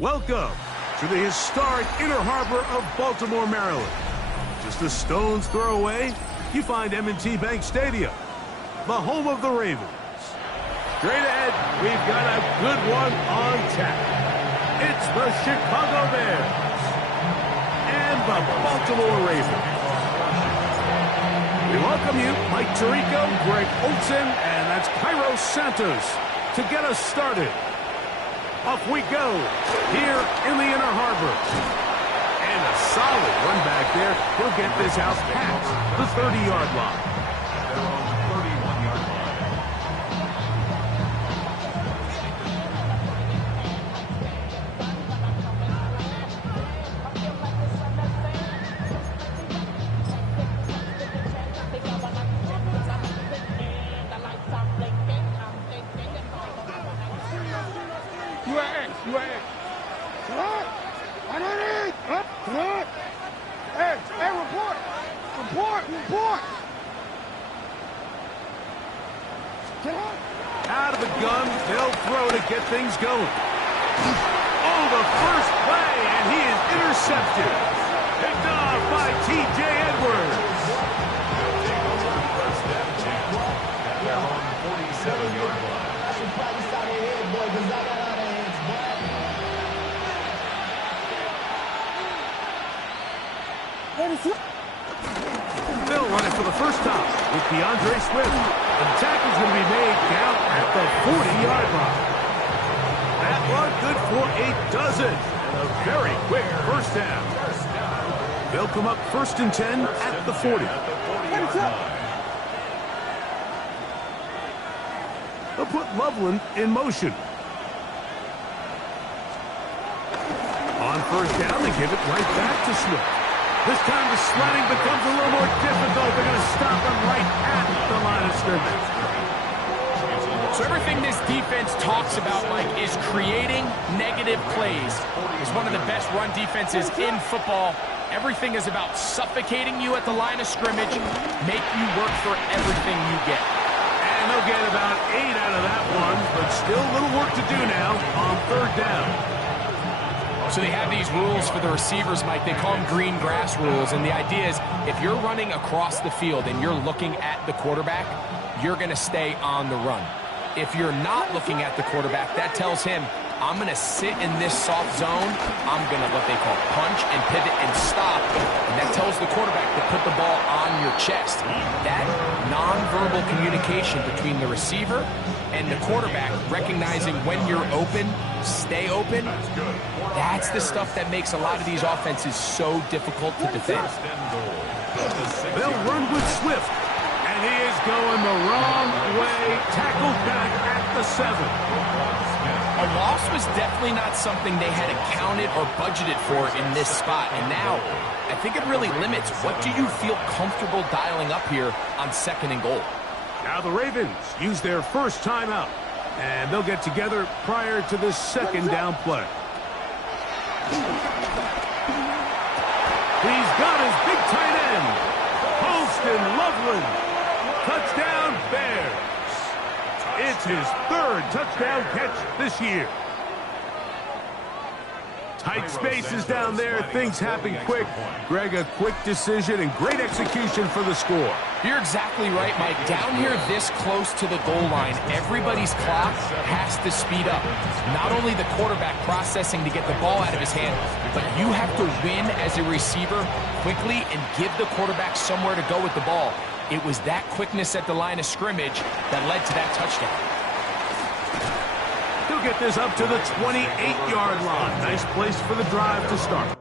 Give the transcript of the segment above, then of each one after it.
Welcome to the historic Inner Harbor of Baltimore, Maryland. Just a stone's throw away, you find M&T Bank Stadium, the home of the Ravens. Straight ahead, we've got a good one on tap. It's the Chicago Bears and the Baltimore Ravens. We welcome you, Mike Tirico, Greg Olson, and that's Cairo Santos to get us started. Off we go here in the Inner Harbor. And a solid run back there. He'll get this house past the 30-yard line. They're on the 31-yard line. Out of the gun, they'll throw to get things going. Oh, the first play, and he is intercepted. Picked off by T.J. Edwards. They'll take over first down chance. They're on the 47-yard line. I should practice out of here, boy, because I got out of hands, boy. They'll run it for the first time with DeAndre Swift. The tackle's going to be made down at the 40-yard line. That run good for a dozen. And a very quick first down. They'll come up 1st and 10 at the 40. They'll put Loveland in motion. On first down, they give it right back to Swift. This time the sledding becomes a little more difficult. They're going to stop him right at the line of scrimmage. So everything this defense talks about, Mike, is creating negative plays. It's one of the best run defenses in football. Everything is about suffocating you at the line of scrimmage, make you work for everything you get. And they'll get about 8 out of that one, but still a little work to do now on 3rd down. So they have these rules for the receivers, Mike. They call them green grass rules. And the idea is if you're running across the field and you're looking at the quarterback, you're going to stay on the run. If you're not looking at the quarterback, that tells him, I'm going to sit in this soft zone. I'm going to what they call punch and pivot and stop. And that tells the quarterback to put the ball on your chest. That nonverbal communication between the receiver and the quarterback, recognizing when you're open, stay open, that's the stuff that makes a lot of these offenses so difficult to defend. They'll run with Swift, and he is going the wrong way, tackled back at the 7. A loss was definitely not something they had accounted or budgeted for in this spot, and now I think it really limits what do you feel comfortable dialing up here on 2nd and goal. Now the Ravens use their first timeout, and they'll get together prior to the 2nd down play. He's got his big tight end, Holston Loveland. Touchdown, Bears. It's his 3rd touchdown catch this year. Tight spaces down there. Things happen quick. Greg, a quick decision and great execution for the score. You're exactly right, Mike. Down here this close to the goal line, everybody's clock has to speed up. Not only the quarterback processing to get the ball out of his hand, but you have to win as a receiver quickly and give the quarterback somewhere to go with the ball. It was that quickness at the line of scrimmage that led to that touchdown. He'll get this up to the 28-yard line. Nice place for the drive to start.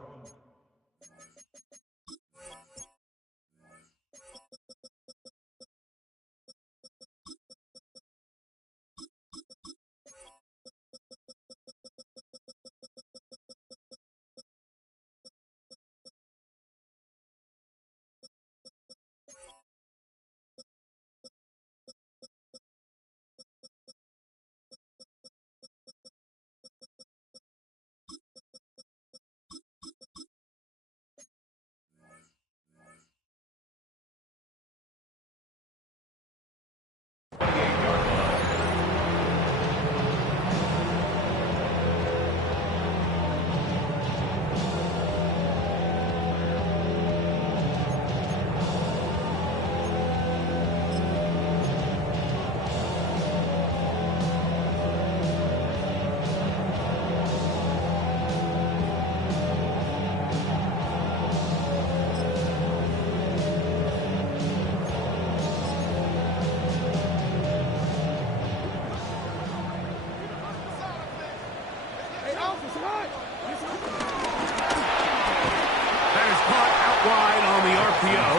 That is caught out wide on the RPO.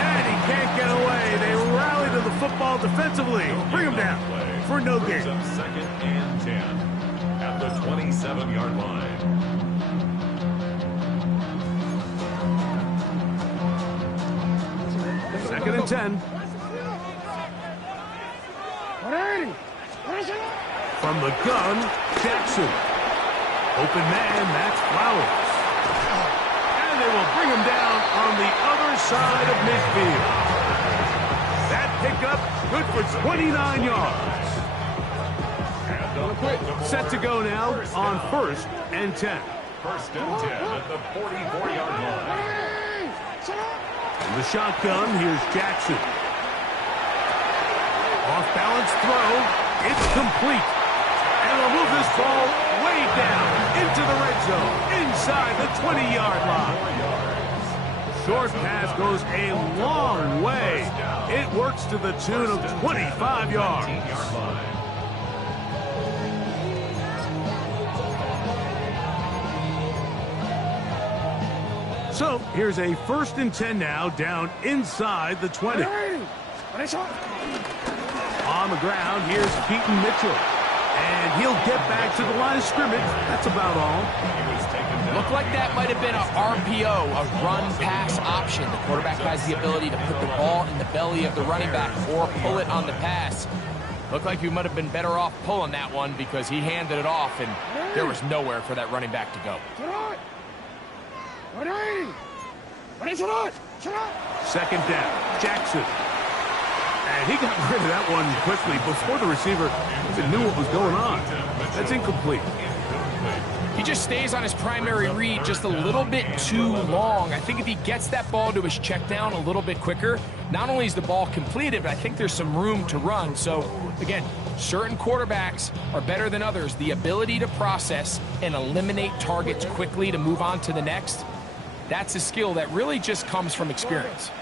And he can't get away. They rally to the football defensively. Bring him down for no gain. Second and 10 at the 27-yard line. Second and 10. From the gun, Jackson. Open man, that's Flowers. And they will bring him down on the other side of midfield. That pickup, good for 29 yards. Set to go now on first and 10. First and 10 at the 44-yard line. In the shotgun, here's Jackson. Off-balance throw. It's complete. And they'll move this ball way down into the red zone, inside the 20-yard line. Short pass goes a long way. It works to the tune of 25 yards. So here's a first and 10 now, down inside the 20. On the ground, here's Keaton Mitchell. And he'll get back to the line of scrimmage. That's about all. Looked like that might have been a RPO, a run-pass option. The quarterback has the ability to put the ball in the belly of the running back or pull it on the pass. Looked like he might have been better off pulling that one because he handed it off, and there was nowhere for that running back to go. Second down, Jackson. And he got rid of that one quickly before the receiver even knew what was going on. That's incomplete. He just stays on his primary read just a little bit too long. I think if he gets that ball to his check down a little bit quicker, not only is the ball completed, but I think there's some room to run. So, again, certain quarterbacks are better than others. The ability to process and eliminate targets quickly to move on to the next, that's a skill that really just comes from experience.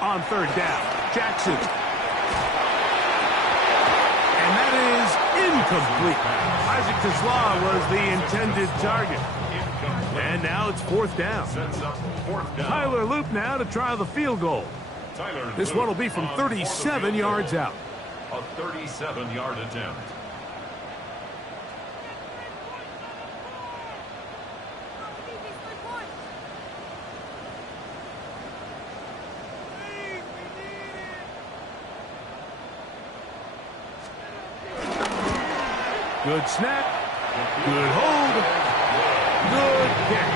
On third down, Jackson. And that is incomplete. Isaac Tesla was the intended target. And now it's fourth down. Tyler Loop now to try the field goal. This one will be from 37 yards out. A 37-yard attempt. Good snap, good hold, good kick.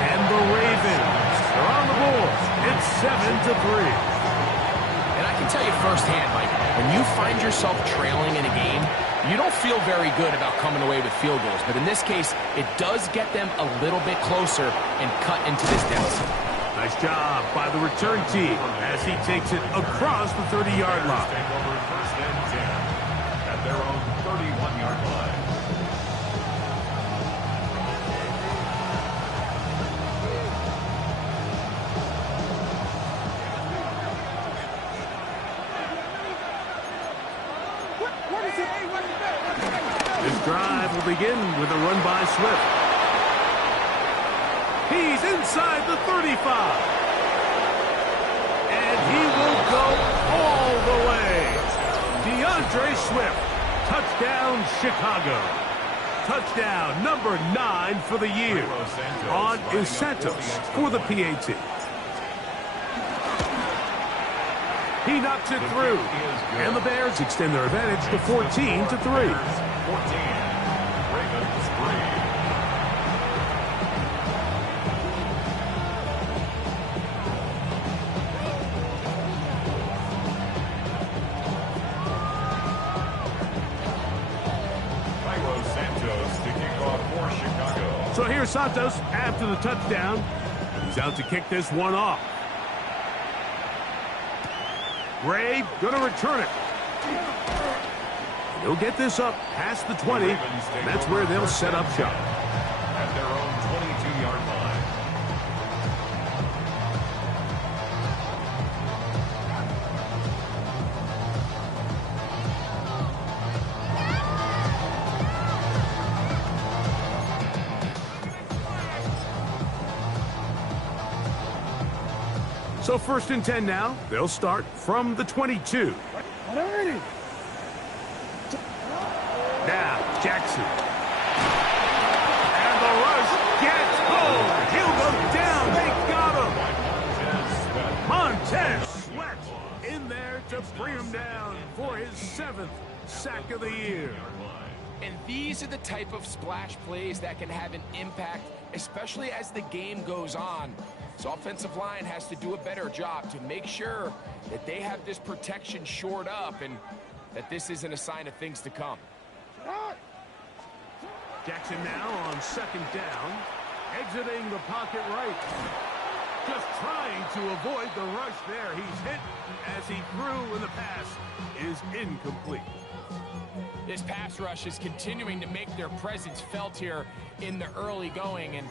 And the Ravens are on the board. It's 7-3. And I can tell you firsthand, Mike, when you find yourself trailing in a game, you don't feel very good about coming away with field goals. But in this case, it does get them a little bit closer and cut into this deficit. Nice job by the return team as he takes it across the 30-yard line. First and 10 at their own 31-yard line. This drive will begin with a run by Swift. He's inside the 35. And he will go all the way. DeAndre Swift. Touchdown, Chicago. Touchdown number 9 for the year on Santos for the PAT. He knocks it through, and the Bears extend their advantage to 14-3. 14. Ravens 3. So here's Santos after the touchdown. He's out to kick this one off. Gray going to return it. He'll get this up past the 20. And that's where they'll set up shop. At their own 22-yard line. So 1st and 10 now. They'll start from the 22. Now, Jackson. And the rush gets home. He'll go down. They got him. Montez Sweat in there to bring him down for his 7th sack of the year. And these are the type of splash plays that can have an impact, especially as the game goes on. So offensive line has to do a better job to make sure that they have this protection shored up and that this isn't a sign of things to come. Jackson now on 2nd down, exiting the pocket right. Just trying to avoid the rush there. He's hit as he threw, and the pass is incomplete. This pass rush is continuing to make their presence felt here in the early going, and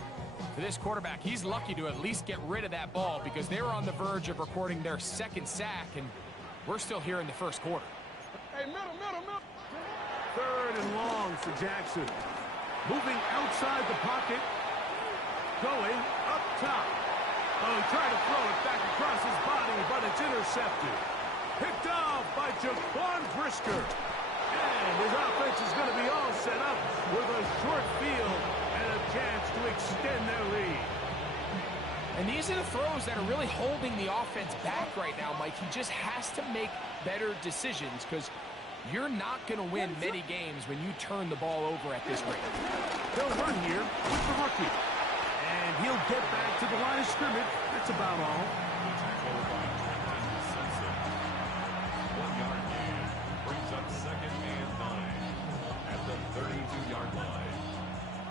for this quarterback, he's lucky to at least get rid of that ball because they were on the verge of recording their 2nd sack, and we're still here in the 1st quarter. Hey, middle. 3rd and long for Jackson. Moving outside the pocket. Going up top. Oh, he tried to throw it back across his body, but it's intercepted. Picked off by Jaquan Brisker. And his offense is going to be all set up with a short field and a chance to extend their lead. And these are the throws that are really holding the offense back right now, Mike. He just has to make better decisions because you're not going to win many games when you turn the ball over at this rate. They'll run here with the rookie. And he'll get back to the line of scrimmage. That's about all.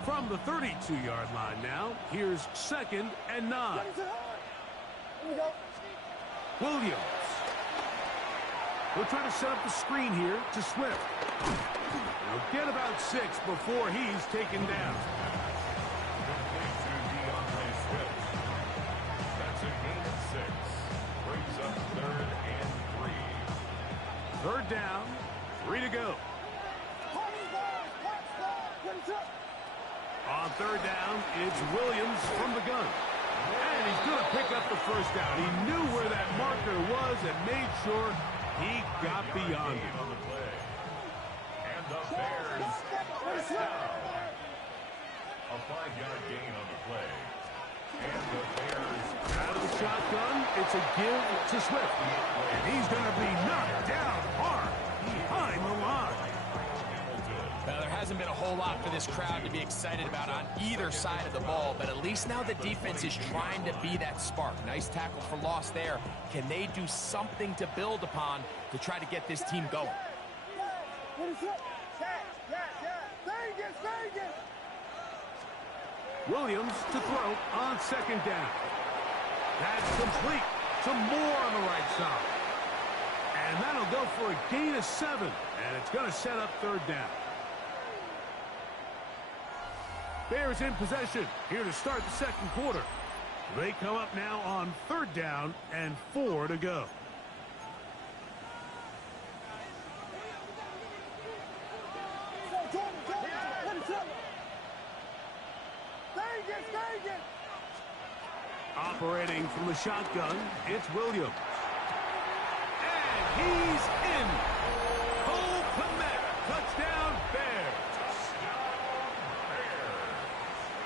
From the 32-yard line now, here's 2nd and 9. Williams. He'll try to set up the screen here to Swift. He'll get about 6 before he's taken down. That's a gain of 6. Brings up 3rd and 3. 3rd down, 3 to go. On 3rd down, it's Williams from the gun. And he's going to pick up the 1st down. He knew where that marker was and made sure he got beyond it. On the play. And the Bears first down. A 5-yard gain on the play. And the Bears out of the shotgun. It's a give to Swift. And he's going to be knocked down hard behind the line. Now, there hasn't been a whole lot for this crowd to be excited about on either side of the ball, but at least now the defense is trying to be that spark. Nice tackle for loss there. Can they do something to build upon to try to get this team going? Williams to throw on 2nd down. That's complete. Some more on the right side. And that'll go for a gain of 7. And it's going to set up 3rd down. Bears in possession here to start the 2nd quarter. They come up now on 3rd down and 4 to go. Operating from the shotgun, it's Williams. And he's in. Cole Kmet, touchdown Bears.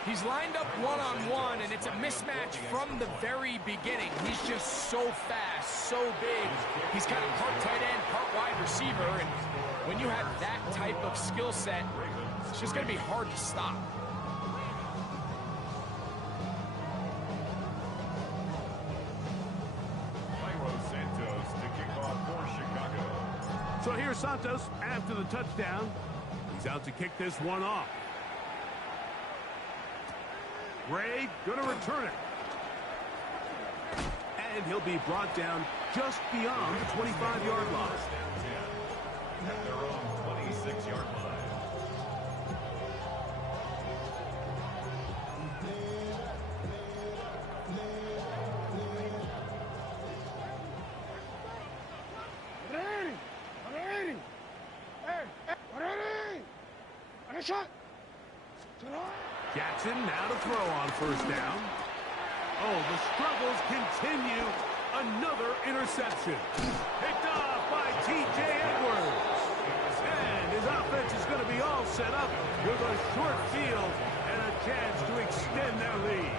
He's lined up one-on-one, and it's a mismatch from the very beginning. He's just so fast, so big. He's kind of part tight end, part wide receiver, and when you have that type of skill set, it's just going to be hard to stop. So here's Santos after the touchdown. He's out to kick this one off. Ray going to return it. And he'll be brought down just beyond the 25-yard line. At their own 26-yard line. Jackson now to throw on 1st down. Oh, the struggles continue Another interception. Picked off by T.J. Edwards. And his offense is going to be all set up with a short field and a chance to extend their lead.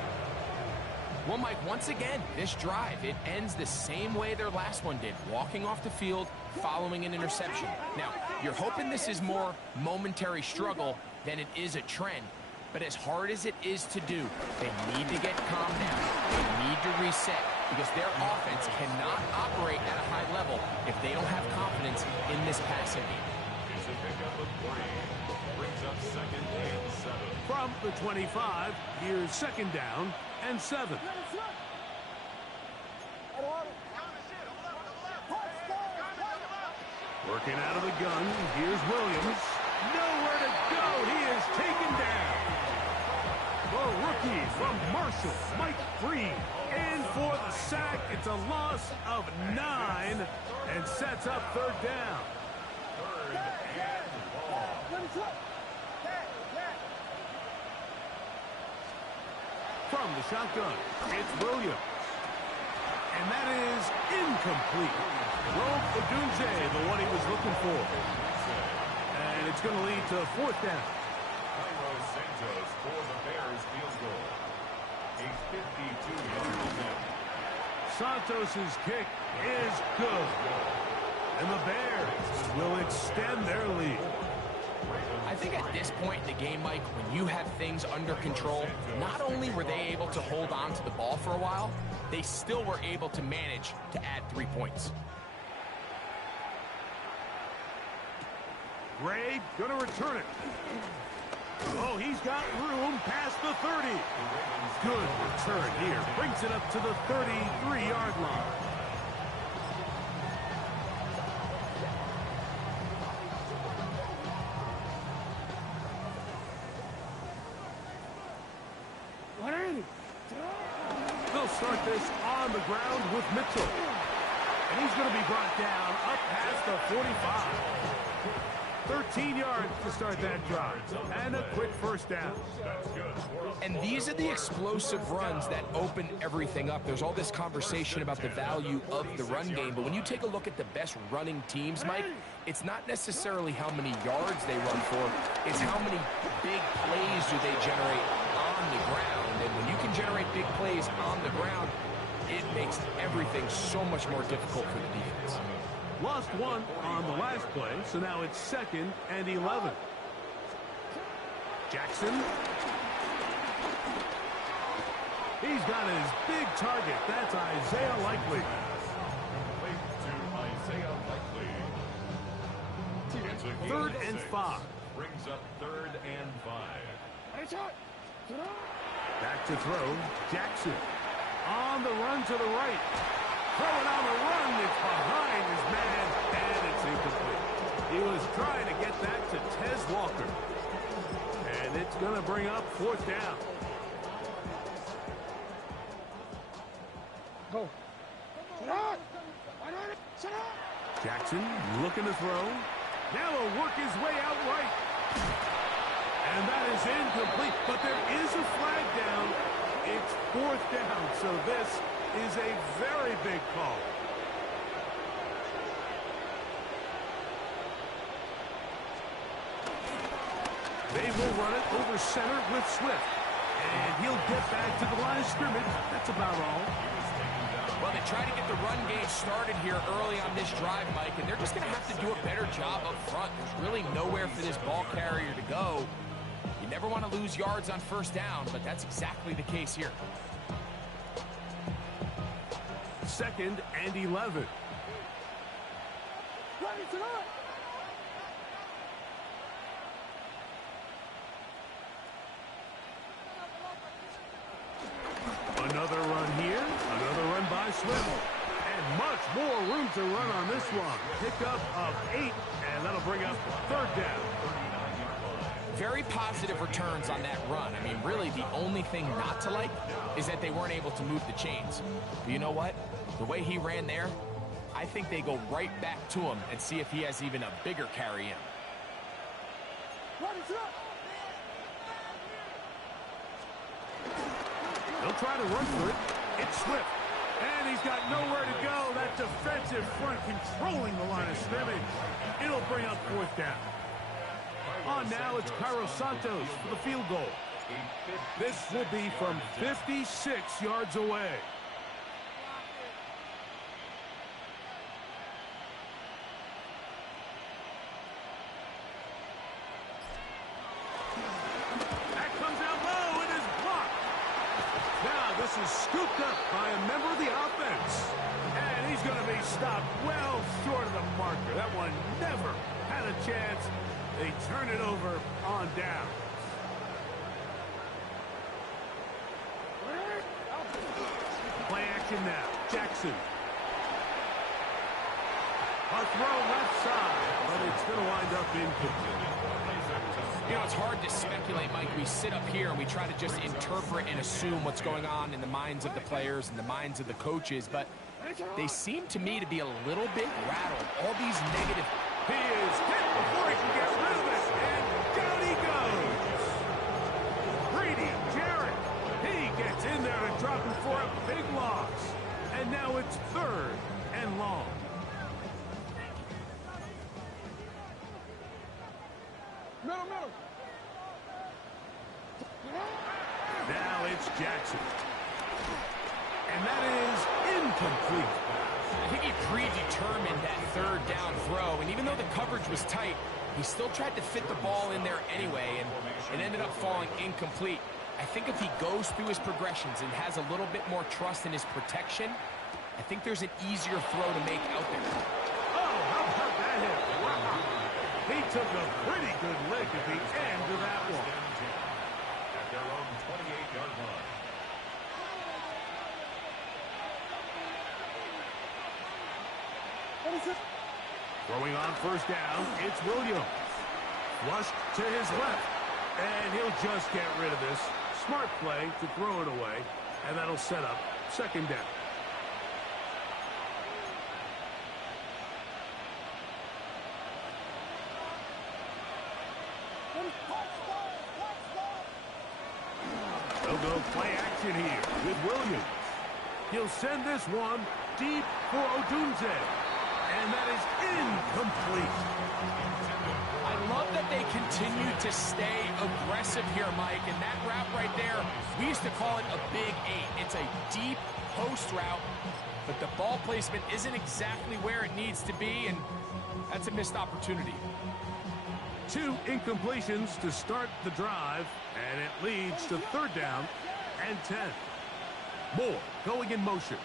Well, Mike, once again, this drive, it ends the same way their last one did, walking off the field, following an interception. Now, you're hoping this is more momentary struggle than it is a trend, but as hard as it is to do, they need to get calm down. They need to reset because their offense cannot operate at a high level if they don't have confidence in this passing game. It's a pickup of 3. Brings up 2nd and 7. From the 25, here's 2nd down and 7. Working out of the gun, here's Williams. Nowhere to go, he is taken down. The rookie from Marshall, Mike Freed, in for the sack. It's a loss of 9 and sets up 3rd down. 3rd and ball. From the shotgun, it's Williams. And that is incomplete. Rogue Odunze, the one he was looking for. And it's going to lead to 4th down. Cairo Santos for the Bears field goal. A 52-yard attempt. Santos's kick is good. And the Bears will extend their lead. I think at this point in the game, Mike, when you have things under control, not only were they able to hold on to the ball for a while, they still were able to manage to add 3 points. Gray going to return it. Oh, he's got room past the 30. Good return here. Brings it up to the 33-yard line. They'll start this on the ground with Mitchell. And he's going to be brought down up past the 45. 13 yards to start that drive. And a quick 1st down. And these are the explosive runs that open everything up. There's all this conversation about the value of the run game, but when you take a look at the best running teams, Mike, it's not necessarily how many yards they run for, it's how many big plays do they generate on the ground. And when you can generate big plays on the ground, it makes everything so much more difficult for the defense. Lost 1 on the last play, so now it's 2nd and 11. Jackson. He's got his big target. That's Isaiah Likely. Complete to Isaiah Likely. It's a gain 3rd of and 6. 5. Brings up 3rd and 5. Back to throw. Jackson. On the run to the right. Throwing on the run. It's behind his man, and it's incomplete. He was trying to get that to Tez Walker. And it's going to bring up 4th down. Go. Jackson looking to throw. Now he'll work his way out right. And that is incomplete, but there is a flag down. It's 4th down, so this is a very big call. They will run it over center with Swift. And he'll get back to the line of scrimmage. That's about all. Well, they try to get the run game started here early on this drive, Mike, and they're just going to have to do a better job up front. There's really nowhere for this ball carrier to go. You never want to lose yards on 1st down, but that's exactly the case here. 2nd and 11. Another run here. Another run by Swift. And much more room to run on this one. Pickup of 8, and that'll bring up 3rd down. Very positive returns on that run. I mean, really, the only thing not to like is that they weren't able to move the chains. But you know what? The way he ran there, I think they go right back to him and see if he has even a bigger carry in. They'll try to run for it. It's Swift. And he's got nowhere to go. That defensive front controlling the line of scrimmage. It'll bring up fourth down. On now, it's Cairo Santos for the field goal. This will be from 56 yards away. That comes out low and is blocked. Now this is scooped up by a member of the offense. And he's going to be stopped well short of the marker. That one never had a chance. They turn it over on down. Play action now. Jackson. A throw left side, but it's going to wind up incomplete. You know, it's hard to speculate, Mike. We sit up here and we try to just interpret and assume what's going on in the minds of the players and the minds of the coaches, but they seem to me to be a little bit rattled. All these negative... He is hit before he can get rid of it, and down he goes. Greedy Jarrett. He gets in there to drop him for a big loss. And now it's third and long. Middle. Now it's Jackson. And that is incomplete. I think he predetermined that third down throw, and even though the coverage was tight, he still tried to fit the ball in there anyway, and it ended up falling incomplete. I think if he goes through his progressions and has a little bit more trust in his protection, I think there's an easier throw to make out there. Oh, how about that hit? Wow. He took a pretty good lick at the end of that one. At their own 28-yard line. Throwing on first down, it's Williams. Flushed to his left. And he'll just get rid of this. Smart play to throw it away. And that'll set up second down. They'll go play action here with Williams. He'll send this one deep for Odunze. And that is incomplete. I love that they continue to stay aggressive here, Mike, and that route right there, we used to call it a big eight. It's a deep post route, but the ball placement isn't exactly where it needs to be, and that's a missed opportunity. 2 incompletions to start the drive, and it leads to third down and 10. Moore going in motion.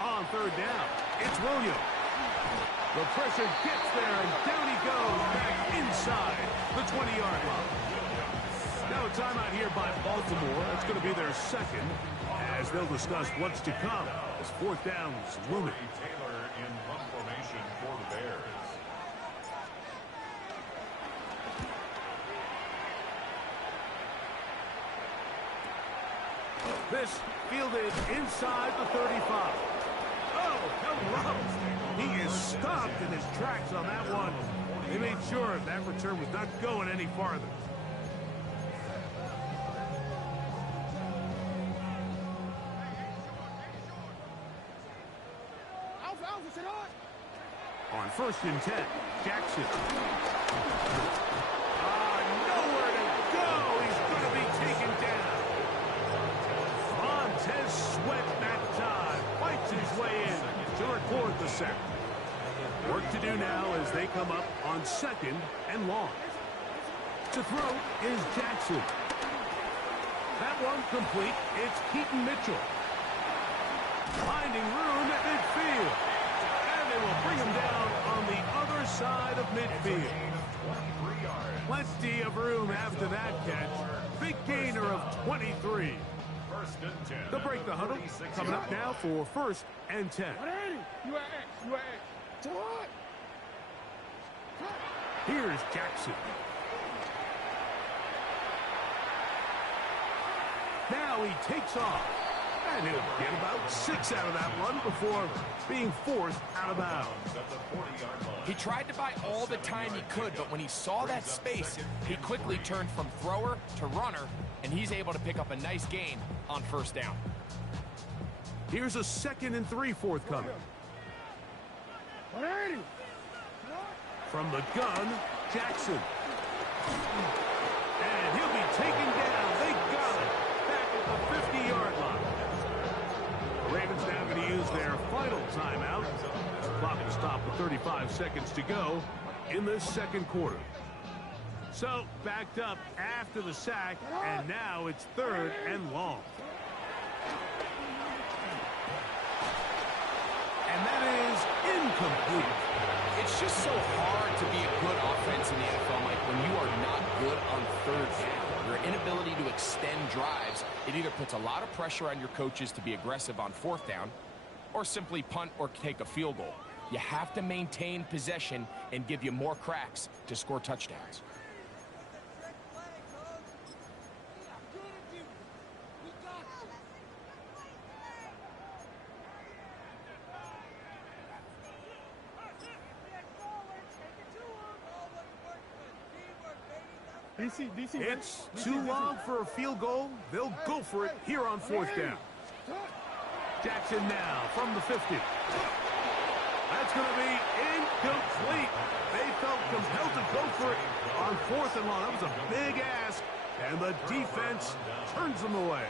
On third down, it's Williams. The pressure gets there, and down he goes back inside the 20-yard line. Now a timeout here by Baltimore. That's going to be their second, as they'll discuss what's to come as fourth down is looming. Taylor in punt formation for the Bears. This fielded inside the 35. Oh, hello. He is stopped in his tracks on that one. They made sure that return was not going any farther. On first and 10, Jackson. Nowhere to go. He's going to be taken down. Montez Sweat that time fights his way in to record the sack. Work to do now as they come up on second and long. To throw is Jackson. That one complete. It's Keaton Mitchell. Finding room at midfield. And they will bring him down on the other side of midfield. Plenty of room after that catch. Big gainer of 23. They'll break the huddle. Coming up now for first and 10. Here's Jackson. Now he takes off. And he'll get about 6 out of that one before being forced out of bounds. He tried to buy all the time he could, but when he saw that space, he quickly turned from thrower to runner, and he's able to pick up a nice gain on first down. Here's a 2nd and 3 forthcoming. 180. From the gun, Jackson. And he'll be taken down. They got it. Back at the 50-yard line. The Ravens now going to use their final timeout. Clock will stop with 35 seconds to go in this 2nd quarter. So, backed up after the sack, and now it's 3rd and long. And that is incomplete. It's just so hard to be a good offense in the NFL, Mike, when you are not good on 3rd down. Your inability to extend drives, it either puts a lot of pressure on your coaches to be aggressive on 4th down, or simply punt or take a field goal. You have to maintain possession and give you more cracks to score touchdowns. It's too long for a field goal. They'll go for it here on 4th down. Jackson now from the 50. That's going to be incomplete. They felt compelled to go for it on 4th and long. That was a big ask, and the defense turns them away.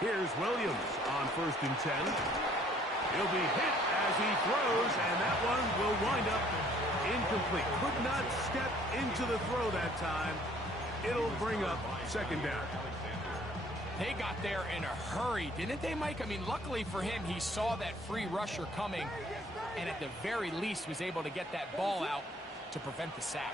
Here's Williams on 1st and 10. He'll be hit as he throws, and that one will wind up incomplete. Could not step into the throw that time. It'll bring up 2nd down. They got there in a hurry, didn't they, Mike? I mean, luckily for him, he saw that free rusher coming, and at the very least was able to get that ball out to prevent the sack.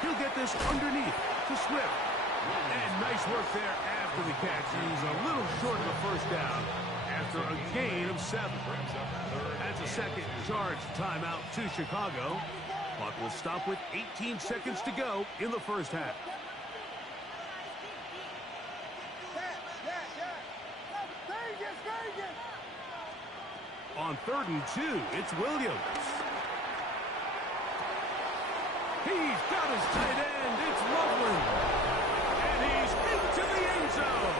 He'll get this underneath to Swift. And nice work there after the catch. He's a little short of the 1st down after a gain of 7. That's a 2nd charge timeout to Chicago. Clock will stop with 18 seconds to go in the 1st half. On 3rd and 2, it's Williams. He's got his tight end. It's Loveland. And he's into the end zone.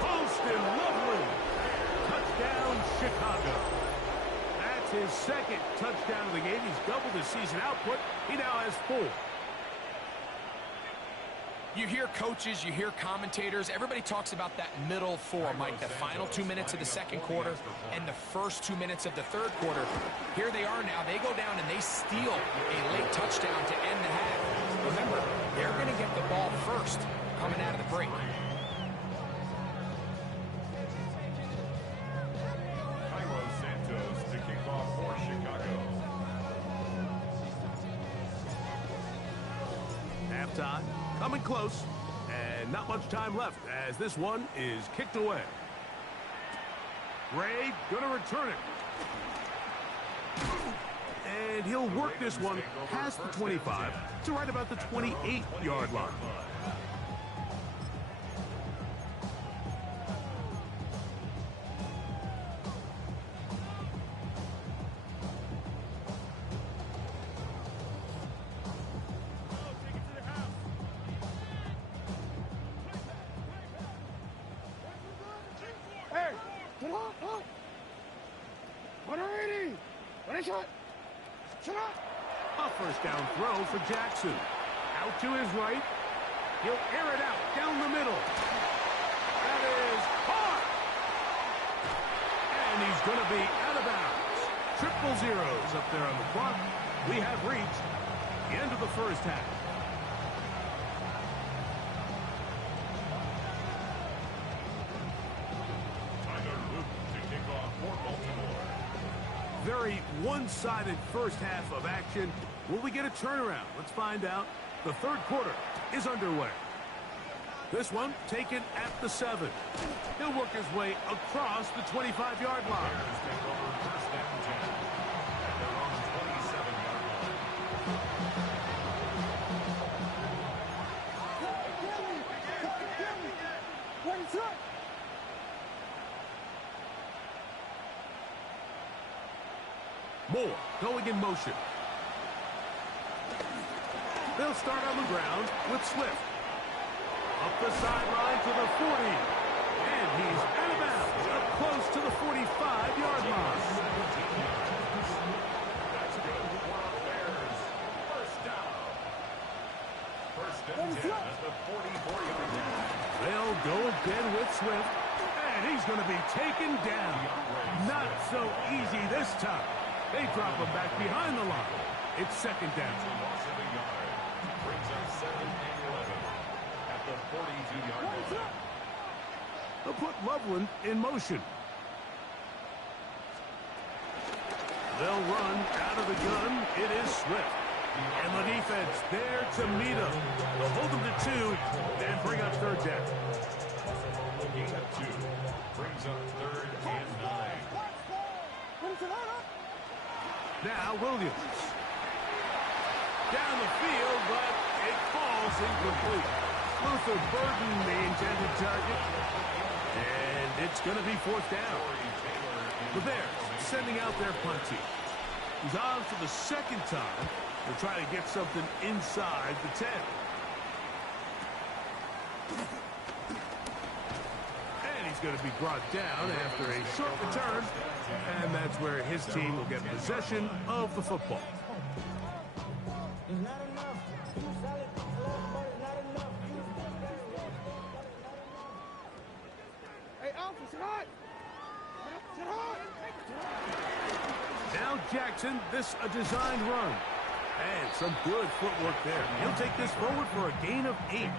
Poston Loveland. Touchdown, Chicago. That's his 2nd touchdown of the game. He's doubled his season output. He now has 4. You hear coaches, you hear commentators, everybody talks about that middle 4, Mike, the final 2 minutes of the 2nd quarter and the first 2 minutes of the 3rd quarter. Here they are now. They go down and they steal a late touchdown to end the half. Remember, they're going to get the ball first coming out of the break. Santos to kick off for Chicago. Halftime coming close, and not much time left as this one is kicked away. Ray gonna return it. And he'll work this one past the 25 to right about the 28-yard line. A 1st down throw for Jackson. Out to his right. He'll air it out down the middle. That is caught. And he's going to be out of bounds. 000 up there on the clock. We have reached the end of the 1st half. Very one-sided 1st half of action. Will we get a turnaround? Let's find out. The 3rd quarter is underway. This one taken at the 7. He'll work his way across the 25-yard line. Moore going in motion. They'll start on the ground with Swift. Up the sideline to the 40. And he's out of bounds, up close to the 45-yard line. That's good for the Bears. First down. First and 10 at the 44-yard line. They'll go again with Swift. And he's going to be taken down. Not so easy this time. They drop him back behind the line. It's second down. Loss of a yard. Brings up 2nd and 11 at the 42-yard line. They'll put Loveland in motion. They'll run out of the gun. It is Swift. And the defense there to meet him. They'll hold him to 2 and bring up third down. Gain of 2 brings up 3rd and 9. Now Williams. Down the field, but it falls incomplete. Luther Burden, the intended target. And it's going to be 4th down. The Bears sending out their punt team. He's on for the second time. They'll try to get something inside the 10. And he's going to be brought down after a short return. And that's where his team will get possession of the football. Hey, Alpha, sit hot! Sit hot! Now Jackson, this a designed run. And some good footwork there. He'll take this forward for a gain of 8.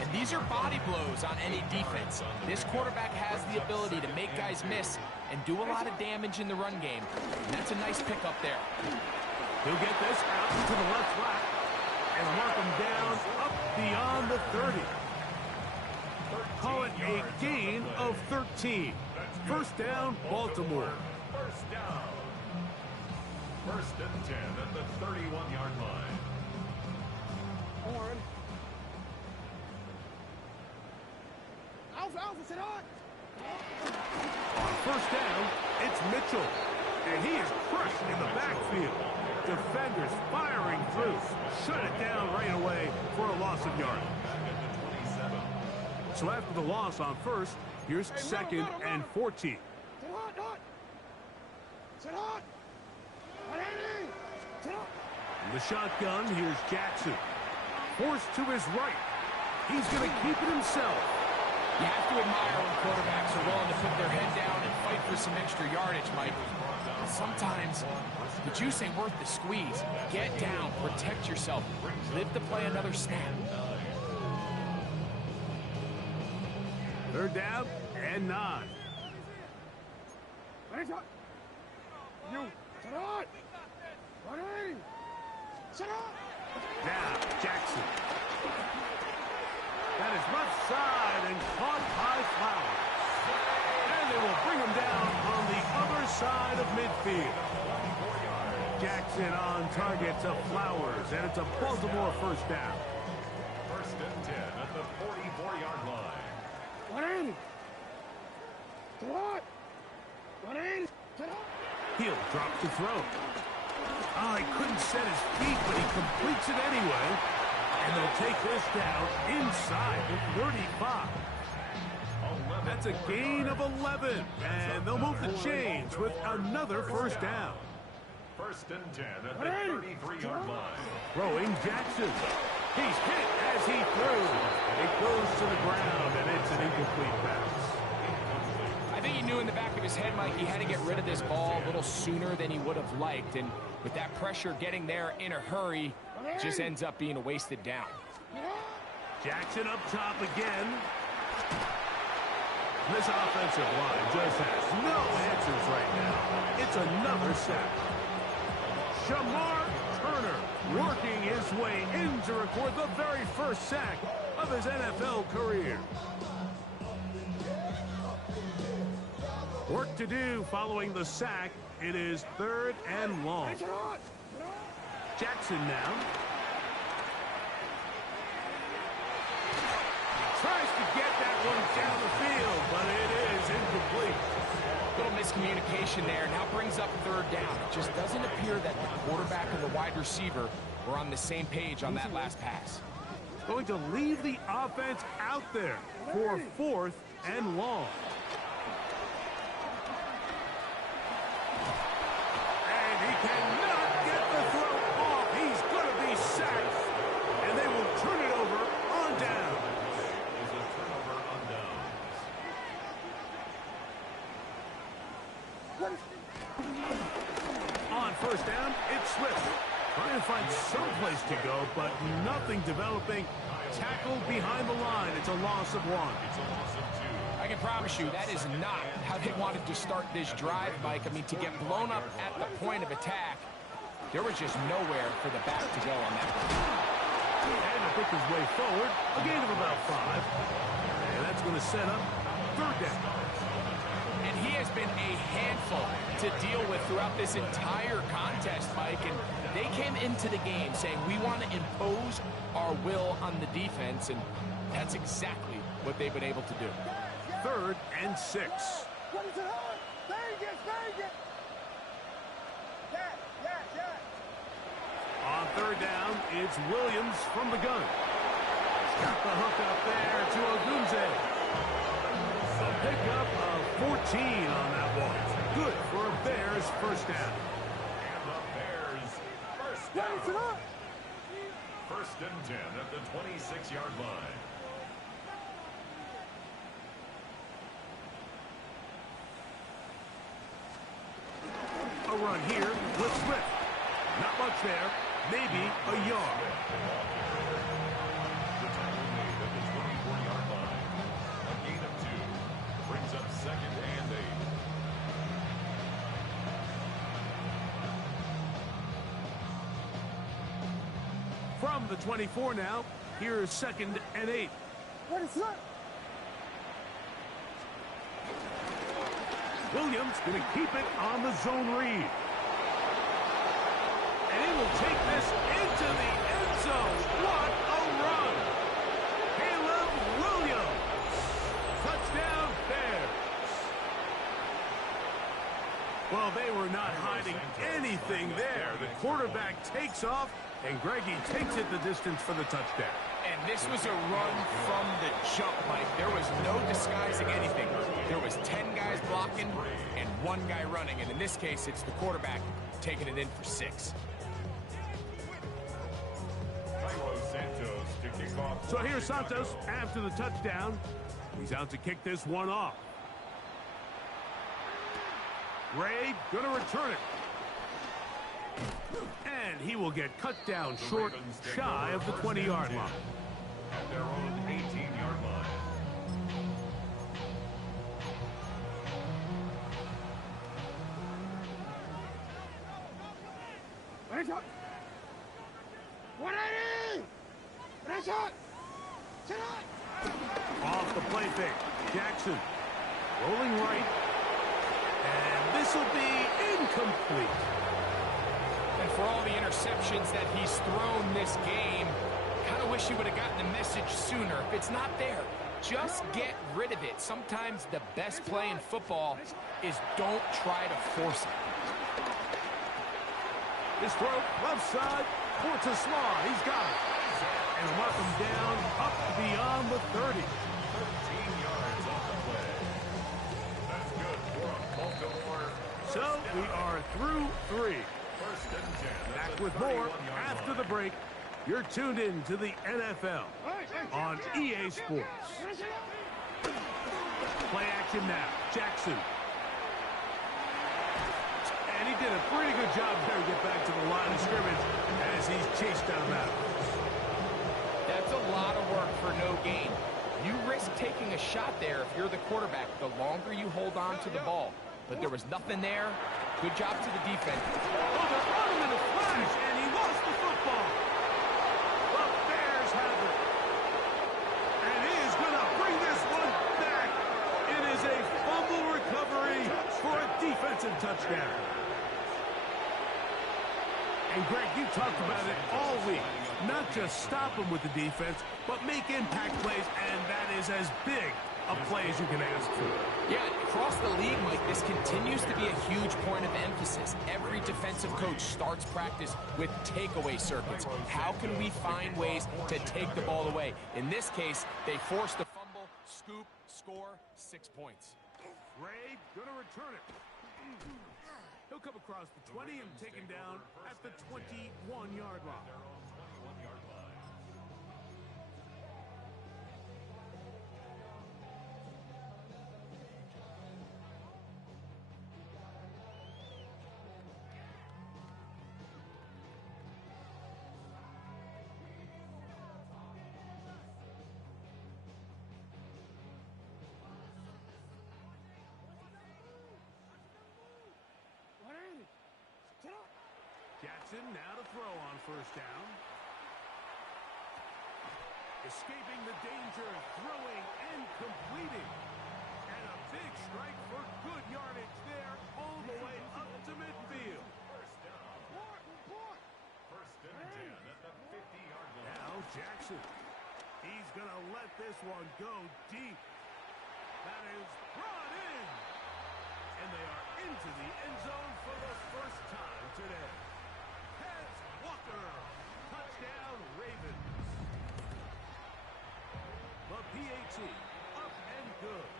And these are body blows on any defense. This quarterback has the ability to make guys miss and do a lot of damage in the run game. And that's a nice pickup there. He'll get this out to the left flat and mark him down up beyond the 30. Call it a gain of 13. First down, Baltimore. First down. First and 10 at the 31-yard line. Horn. Alpha, sit hot! On first down, it's Mitchell. And he is crushed in the backfield. Defenders firing through. Shut it down right away for a loss of yardage. So after the loss on first, here's second and 14. Sit hot, hot! Sit hot! In the shotgun, here's Jackson. Forced to his right. He's going to keep it himself. You have to admire when quarterbacks are willing to put their head down and fight for some extra yardage, Mike. Sometimes the juice ain't worth the squeeze. Get down, protect yourself, live to play another snap. Third down and 9. You, sit hot! Running! Sit hot! Now, Jackson. That is left side and caught by Flowers. And they will bring him down on the other side of midfield. Jackson on target to Flowers, and it's a Baltimore first down. First and 10 at the 44-yard line. Running! Sit hot! Running! Sit hot! Hill drops to throw. Oh, he couldn't set his feet, but he completes it anyway. And they'll take this down inside the 35. That's a gain of 11. And they'll move the chains with another first down. First and 10 at the 33-yard line. Throwing Jackson. He's hit as he throws. It goes to the ground, and it's an incomplete pass. I think he knew in the back of his head, Mike, he had to get rid of this ball a little sooner than he would have liked. And with that pressure getting there in a hurry, it just ends up being a wasted down. Jackson up top again. This offensive line just has no answers right now. It's another sack. Shamar Turner working his way in to record the very first sack of his NFL career. Work to do following the sack. It is third and long. Jackson now. Tries to get that one down the field, but it is incomplete. Little miscommunication there. Now brings up third down. It just doesn't appear that the quarterback and the wide receiver were on the same page on that last pass. Going to leave the offense out there for 4th and long. And he cannot get the throw off. He's going to be sacked. And they will turn it over on down. Is a turnover on downs. On 1st down, it's Swift. Trying to find some place to go, but nothing developing. Tackled behind the line. It's a loss of 1. It's a loss of 2. I can promise you that is not how they wanted to start this drive, Mike. I mean, to get blown up at the point of attack, there was just nowhere for the back to go on that one. And to pick his way forward, a gain of about 5. And that's going to set up 3rd down. And he has been a handful to deal with throughout this entire contest, Mike. And they came into the game saying, we want to impose our will on the defense, and that's exactly what they've been able to do. 3rd and 6. What is it on? Very good, very good. Yeah. On 3rd down, it's Williams from the gun. Got the hook up there to Ogunze. A pickup of 14 on that one. Good for a Bears 1st down. And the Bears first What is it down. on? 1st and 10 at the 26-yard line. A run here with Swift. Not much there. Maybe a yard. The tackle made at the 24-yard line. A gain of 2. Brings up 2nd and 8. From the 24 now, here's 2nd and 8. What is that? Williams going to keep it on the zone read. And he will take this into the end zone. What a run! Caleb Williams. Touchdown Bears. Well, they were not hiding anything there. The quarterback takes off, and Greggy takes it the distance for the touchdown. And this was a run from the jump, Mike. There was no disguising anything. There was 10 guys blocking and 1 guy running. And in this case, it's the quarterback taking it in for 6. Santos to kick off. So here's Santos after the touchdown. He's out to kick this one off. Ray going to return it. And he will get cut down short, shy of the 20-yard line. At their own 18-yard line. What is it? What are you? What is it? Sit on. Off the play fake. Jackson rolling right. And this will be incomplete. And for all the interceptions that he's thrown this game, kind of wish he would have gotten the message sooner. If it's not there, just get rid of it. Sometimes the best play in football is don't try to force it. His throw, left side, towards a Slaw. He's got it. And mark him down up beyond the 30. 13 yards on the play. That's good for a Baltimore. So we are through 3. 1st and 10. Back with more after the break. You're tuned in to the NFL on EA Sports. Play action now. Jackson. And he did a pretty good job there to get back to the line of scrimmage as he's chased out of bounds. That's a lot of work for no gain. You risk taking a shot there if you're the quarterback the longer you hold on to the ball. But there was nothing there. Good job to the defense. Oh, they're on him in a flash, and he lost the football. The Bears have it. And he is going to bring this one back. It is a fumble recovery for a defensive touchdown. And Greg, you talked about it all week. Not just stop him with the defense, but make impact plays, and that is as big of plays you can ask for. Yeah, across the league, Mike, this continues to be a huge point of emphasis. Every defensive coach starts practice with takeaway circuits. How can we find ways to take the ball away? In this case, they forced the fumble, scoop, score, 6 points. Ray gonna return it. He'll come across the 20 and taken down at the 21-yard line. Jackson now to throw on first down. Escaping the danger, throwing and completing. And a big strike for good yardage there all the way up to midfield. First down. First and 10 at the 50-yard line. Now Jackson. He's going to let this one go deep. That is brought in. And they are into the end zone for the first time today. Walker, touchdown Ravens. The PAT up and good.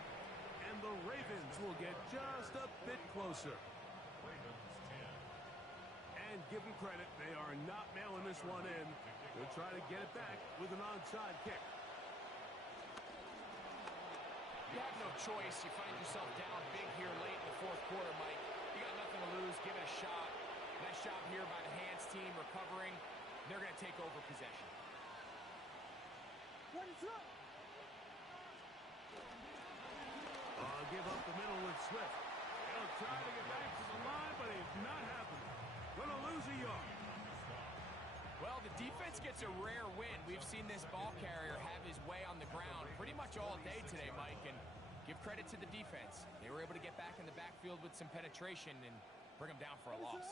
And the Ravens will get just a bit closer. Ravens 10. And give them credit, they are not mailing this one in. They'll try to get it back with an onside kick. You have no choice. You find yourself down big here late in the fourth quarter, Mike. You got nothing to lose. Give it a shot. Nice job here by the hands team recovering. They're going to take over possession. Give up the middle with Swift. He'll try to get back to the line, but it's not happening. Going to lose a yard. Well, the defense gets a rare win. We've seen this ball carrier have his way on the ground pretty much all day today, Mike, and give credit to the defense. They were able to get back in the backfield with some penetration and bring them down for a loss.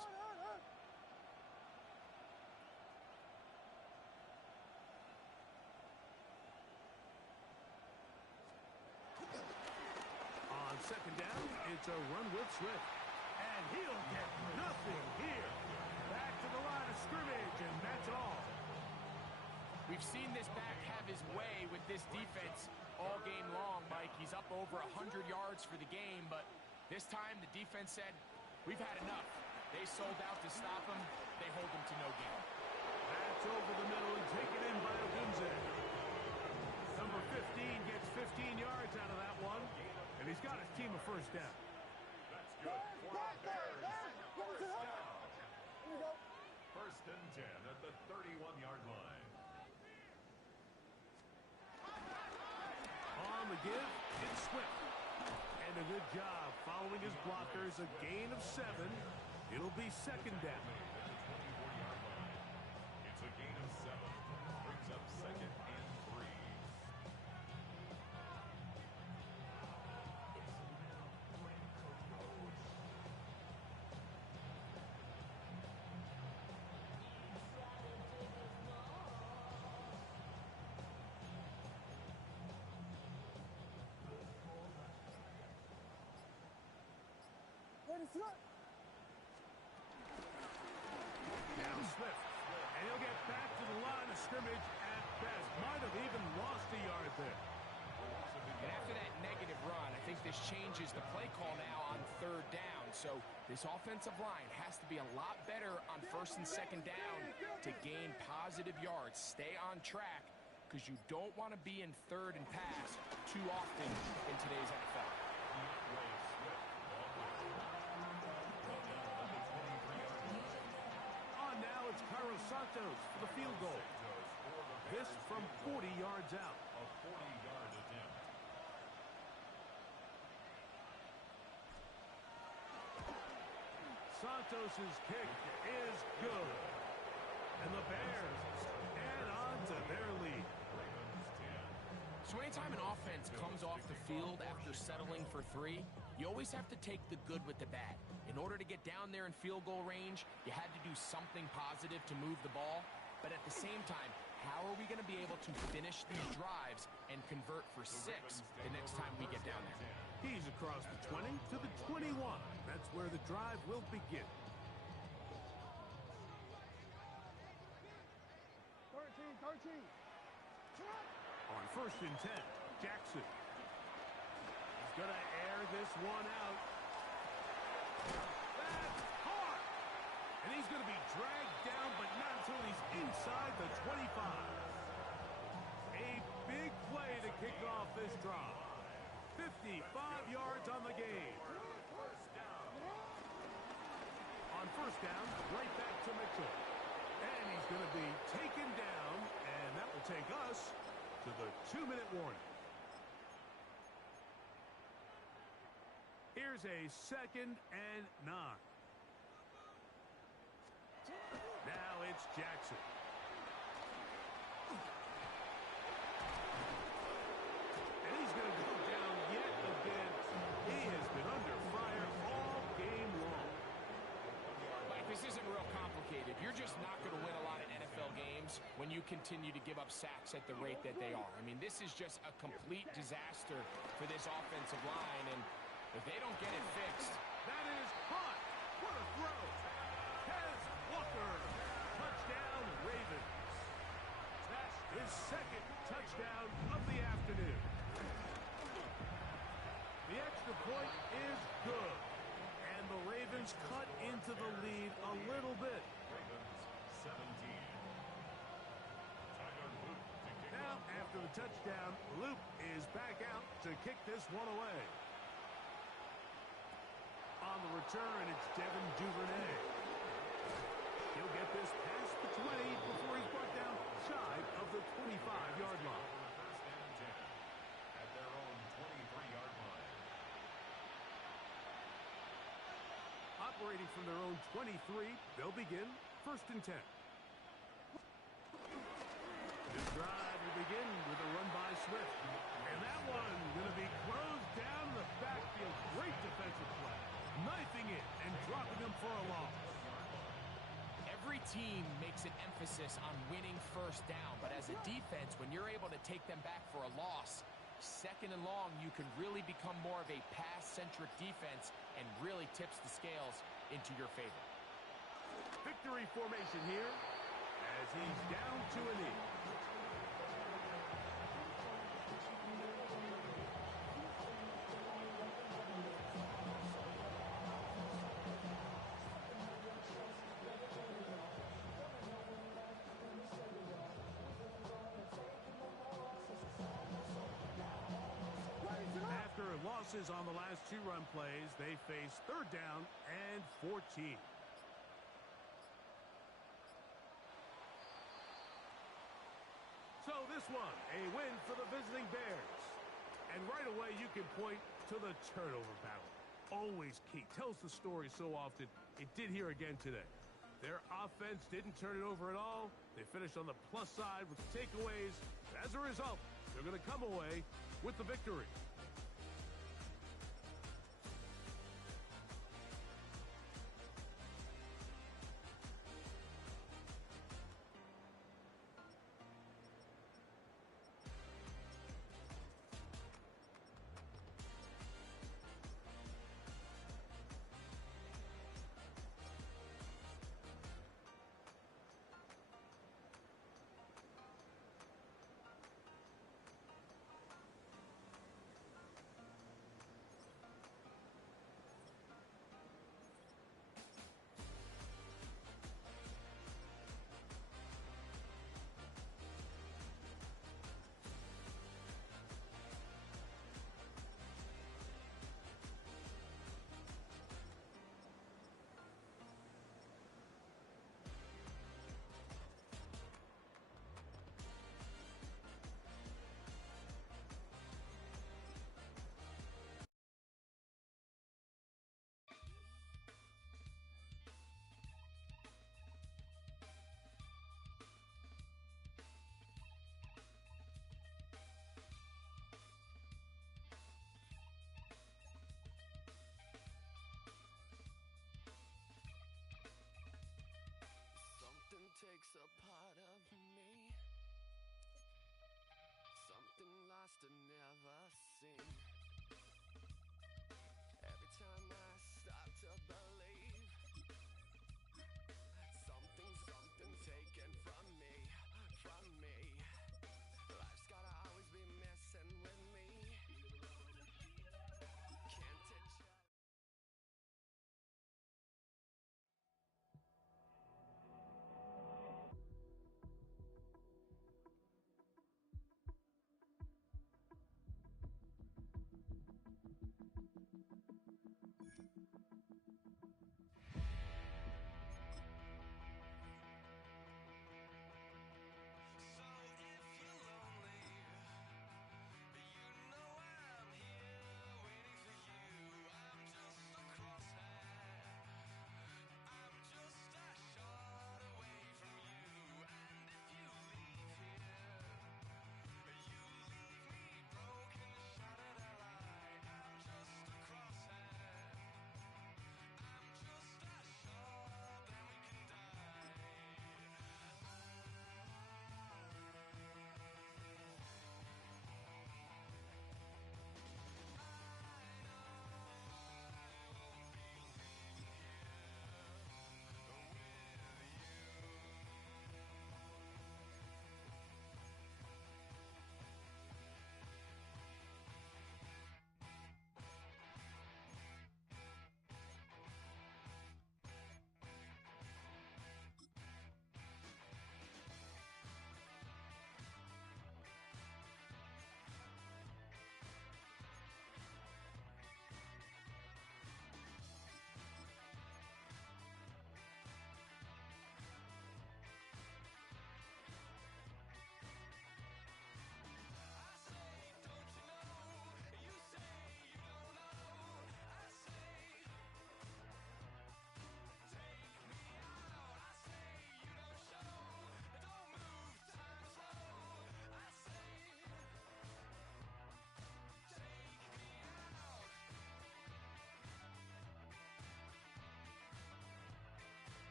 On second down, it's a run with Swift. And he'll get nothing here. Back to the line of scrimmage, and that's all. We've seen this back have his way with this defense all game long, Mike. He's up over 100 yards for the game, but this time the defense said, we've had enough. They sold out to stop him. They hold him to no gain. That's over the middle and taken in by Odunze. Number 15 gets 15 yards out of that one, and he's got his team a first down. That's good for the Bears. First down. First and 10 at the 31-yard line. On the give, it's Swift. And a good job following his blockers, a gain of 7. It'll be second down. It's a gain of 7. Brings up second and 3. Now Swift. And he'll get back to the line of scrimmage at best. Might have even lost a yard there. And after that negative run, I think this changes the play call now on third down. So this offensive line has to be a lot better on first and second down to gain positive yards. Stay on track because you don't want to be in third and pass too often in today's NFL. Now it's Carlos Santos for the field goal. This from 40 yards out. A 40-yard attempt. Santos' kick is good. And the Bears add on to their lead. So anytime an offense comes off the field after settling for 3, you always have to take the good with the bad. In order to get down there in field goal range, you had to do something positive to move the ball. But at the same time, how are we going to be able to finish these drives and convert for 6 the next time we get down there? He's across the 20 to the 21. That's where the drive will begin. 13. On 1st and 10, Jackson. He's going to air this one out. That's hard! And he's going to be dragged down, but not until he's inside the 25. A big play to kick off this drive. 55 yards on the game. On 1st down, right back to Mitchell. And he's going to be taken down, and that will take us to the 2-minute warning. Here's a 2nd and 9. Now it's Jackson. And he's going to go down yet again. He has been under fire all game long. Mike, this isn't real complicated. You're just not going to win a lot of NFL games when you continue to give up sacks at the rate that they are. I mean, this is just a complete disaster for this offensive line, and if they don't get it fixed. That is hot. What a throw. Tez Walker. Touchdown, Ravens. That's his 2nd touchdown of the afternoon. The extra point is good. And the Ravens cut into the lead a little bit. Ravens 17. Now, after the touchdown, Luke is back out to kick this one away. On the return, it's Devin Duvernay. He'll get this past the 20 before he's brought down shy of the 25-yard line. 1st and 10 at their own 23-yard line. Operating from their own 23, they'll begin 1st and 10. This drive will begin with a run by Swift. And that one going to be closed down in the backfield. Great defensive play. Knifing it and dropping them for a loss. Every team makes an emphasis on winning 1st down, but as a defense, when you're able to take them back for a loss, 2nd and long, you can really become more of a pass-centric defense and really tips the scales into your favor. Victory formation here as he's down to a knee. After losses on the last 2 run plays, they face 3rd down and 14. So this one, a win for the visiting Bears. And right away, you can point to the turnover battle. Always key. Tells the story so often. It did here again today. Their offense didn't turn it over at all. They finished on the plus side with takeaways. As a result, they're going to come away with the victory.